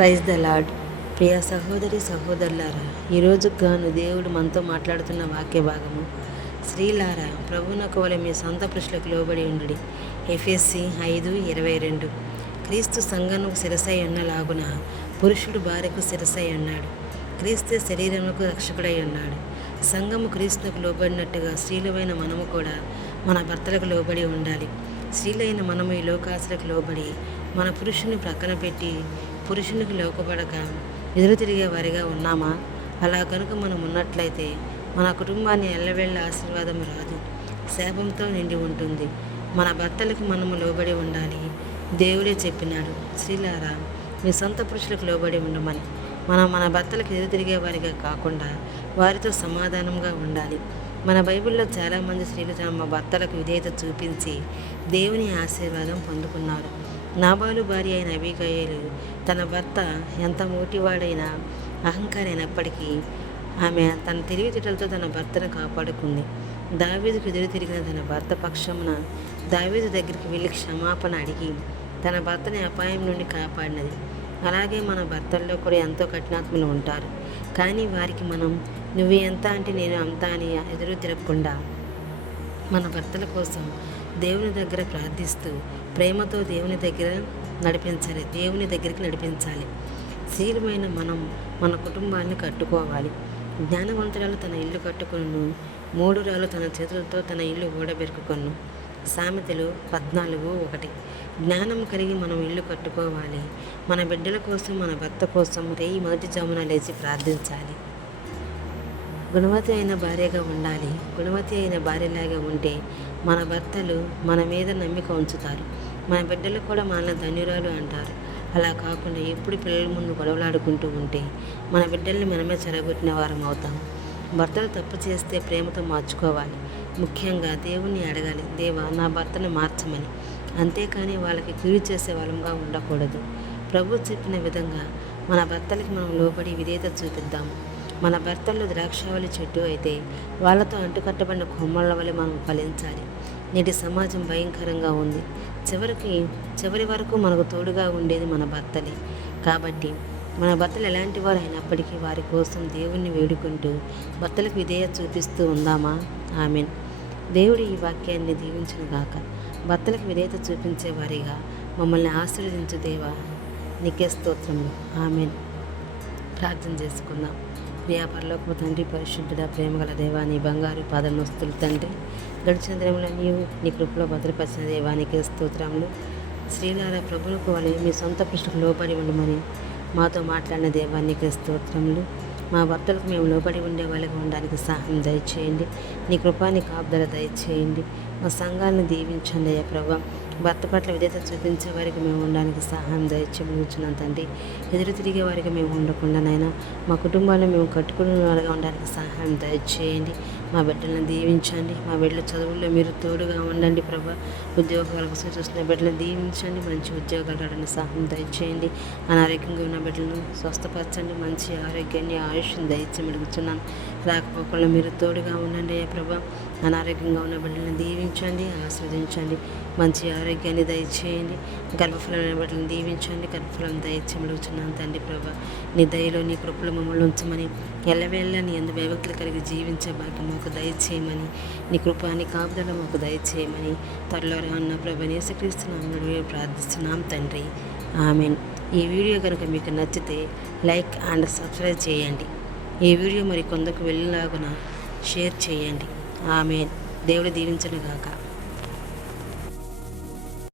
Praise the lord ప్రియ సహోదరి సహోదరులారా ఈరోజు గాను దేవుడు మనతో మాట్లాడుతున్న వాక్య భాగము. స్త్రీలారా ప్రభునకు వలె మీ సొంత పురుషులకు లోబడి ఉండి ఎఫ్ఎస్సి ఐదు ఇరవై రెండు. క్రీస్తు సంఘముకు శిరసై ఉన్నలాగున పురుషుడు భార్యకు శిరసై ఉన్నాడు. క్రీస్తు శరీరములకు రక్షకుడై ఉన్నాడు. సంఘము క్రీస్తుకు లోబడినట్టుగా స్త్రీలమైన మనము కూడా మన భర్తలకు లోబడి ఉండాలి. స్త్రీలైన మనము ఈ లోకాసులకు లోబడి మన పురుషుని ప్రక్కన పెట్టి పురుషునికి లోకపడక ఎదురు తిరిగే వారిగా ఉన్నామా? అలా కనుక మనం ఉన్నట్లయితే మన కుటుంబాన్ని ఎల్లవెళ్ళ ఆశీర్వాదం రాదు. శాపంతో నిండి ఉంటుంది. మన భర్తలకు మనము లోబడి ఉండాలి. దేవుడే చెప్పినాడు. స్త్రీలారా మీ సొంత పురుషులకు లోబడి ఉండమని. మనం మన భర్తలకు ఎదురు తిరిగే వారిగా కాకుండా వారితో సమాధానంగా ఉండాలి. మన బైబిల్లో చాలామంది స్త్రీలు తమ భర్తలకు విధేయత చూపించి దేవుని ఆశీర్వాదం పొందుకున్నారు. నాబాలు భార్య అయిన అబిగయేలు తన భర్త ఎంత మోటివాడైనా అహంకారైనప్పటికీ ఆమె తన తెలివితేటలతో తన భర్తను కాపాడుకుంది. దావీదుకు ఎదురు తిరిగిన తన భర్త పక్షమున దావీదు దగ్గరికి వెళ్ళి క్షమాపణ అడిగి తన భర్తని అపాయం నుండి కాపాడినది. అలాగే మన భర్తల్లో కూడా ఎంతో కఠినాత్మలు ఉంటారు. కానీ వారికి మనం నువ్వు ఎంత అంటే నేను అంత అని ఎదురు తిరగకుండా మన భర్తల కోసం దేవుని దగ్గర ప్రార్థిస్తూ ప్రేమతో దేవుని దగ్గర నడిపించాలి. దేవుని దగ్గరికి నడిపించాలి. శీలమైన మనం మన కుటుంబాన్ని కట్టుకోవాలి. జ్ఞానవంతురాలు తన ఇల్లు కట్టుకొను మూడు రాళ్ళు తన చేతులతో తన ఇల్లు ఓడబెరుకుకొను సామెతలు పద్నాలుగు ఒకటి. జ్ఞానం కలిగి మనం ఇల్లు కట్టుకోవాలి. మన బిడ్డల కోసం మన భర్త కోసం రేయి మొదటి జామున లేచి ప్రార్థించాలి. గుణవతి అయిన భార్యగా ఉండాలి. గుణవతి అయిన భార్యలాగా ఉంటే మన భర్తలు మన మీద నమ్మిక ఉంచుతారు. మన బిడ్డలు కూడా మనల్ని ధన్యురాలు అంటారు. అలా కాకుండా ఎప్పుడు పిల్లల ముందు గొడవలాడుకుంటూ ఉంటే మన బిడ్డల్ని మనమే చెరగొట్టిన వారం అవుతాం. భర్తలు తప్పు చేస్తే ప్రేమతో మార్చుకోవాలి. ముఖ్యంగా దేవుణ్ణి అడగాలి. దేవా నా భర్తను మార్చమని. అంతేకాని వాళ్ళకి కీడు చేసే వాళ్ళంగా ఉండకూడదు. ప్రభు చెప్పిన విధంగా మన భర్తలకి మనం లోబడి విధేయత చూపిద్దాము మన భర్తలు ద్రాక్షావళి చెట్టు అయితే వాళ్ళతో అంటుకట్టబడిన కొమ్మల వలె మనం ఫలించాలి. నేటి సమాజం భయంకరంగా ఉంది. చివరికి చివరి వరకు మనకు తోడుగా ఉండేది మన భర్తలే. కాబట్టి మన భర్తలు ఎలాంటి వారు అయినప్పటికీ వారి కోసం దేవుణ్ణి వేడుకుంటూ భర్తలకు విధేయ చూపిస్తూ ఉందామా? ఆమెన్. దేవుడు ఈ వాక్యాన్ని దీవించును గాక. భర్తలకు విధేయత చూపించే వారిగా మమ్మల్ని ఆశీర్వదించు దేవా. నీకే స్తోత్రము ఆమెన్. ప్రార్థన చేసుకుందాం. పరలోకపు తండ్రి పరిశుద్ధుడ ప్రేమగల దేవా నీ బంగారు పాదమస్తులు తండ్రి. గడిచిన దినంలో నీవు నీ కృపలో భద్రపరిచిన దేవానికి స్తోత్రములు. శ్రీలాల ప్రభులకు వలె మీ సొంత పుష్టికి లోబడి ఉండమని మాతో మాట్లాడిన దేవానికి స్తోత్రములు. మా భర్తలకు మేము లోబడి ఉండే వాళ్ళకి ఉండడానికి సహాయం దయచేయండి. నీ కృపాని కాపుదల దయచేయండి. మా సంఘాలను దీవించండి అయ్యా ప్రభా. భర్త పట్ల విధేత చూపించే వారికి మేము ఉండడానికి సహాయం దయచేయమనుచున్నాం తండ్రి. ఎదురు తిరిగే వారికి మేము ఉండకుండా నైనా మా కుటుంబాన్ని మేము కట్టుకుని వారిగా ఉండడానికి సహాయం దయచేయండి. మా బిడ్డలను దీవించండి. మా బిడ్డల చదువుల్లో మీరు తోడుగా ఉండండి ప్రభా. ఉద్యోగాల కోసం చూస్తున్న బిడ్డలను దీవించండి. మంచి ఉద్యోగాలు రావడానికి సహాయం దయచేయండి. అనారోగ్యంగా ఉన్న బిడ్డలను స్వస్థపరచండి. మంచి ఆరోగ్యాన్ని ఆయుష్ని దయచేయమని మెడుగుతున్నాను రాకపోకల్లో మీరు తోడుగా ఉండండి అయ్యా ప్రభా. అనారోగ్యంగా ఉన్న బిడ్డలను దీవించండి. ఆస్వాదించండి మంచి ఆరోగ్యాన్ని దయచేయండి. గర్భఫలమైన బిడ్డలను దీవించండి. గర్భఫలం దయచేయమడుగుతున్నాను తండ్రి ప్రభా. నీ దయలో నీ కృపలు మమ్మల్ని ఉంచమని ఎల్లవేళ్ళ నీ ఎందు వ్యవక్తులు కలిగి జీవించే భాగ్యం మాకు దయచేయమని. నీ కృపాన్ని కాపుదల మాకు దయచేయమని. త్వరలో రాన్న ప్రభ నేసక్రీస్తున్నాం ప్రార్థిస్తున్నాం తండ్రి. ఆమెన్. ఈ వీడియో కనుక మీకు నచ్చితే లైక్ అండ్ సబ్స్క్రైబ్ చేయండి. ఈ వీడియో మరి కొందరికి వెళ్ళేలాగున షేర్ చేయండి. ఆమె దేవుడు దీవించను గాక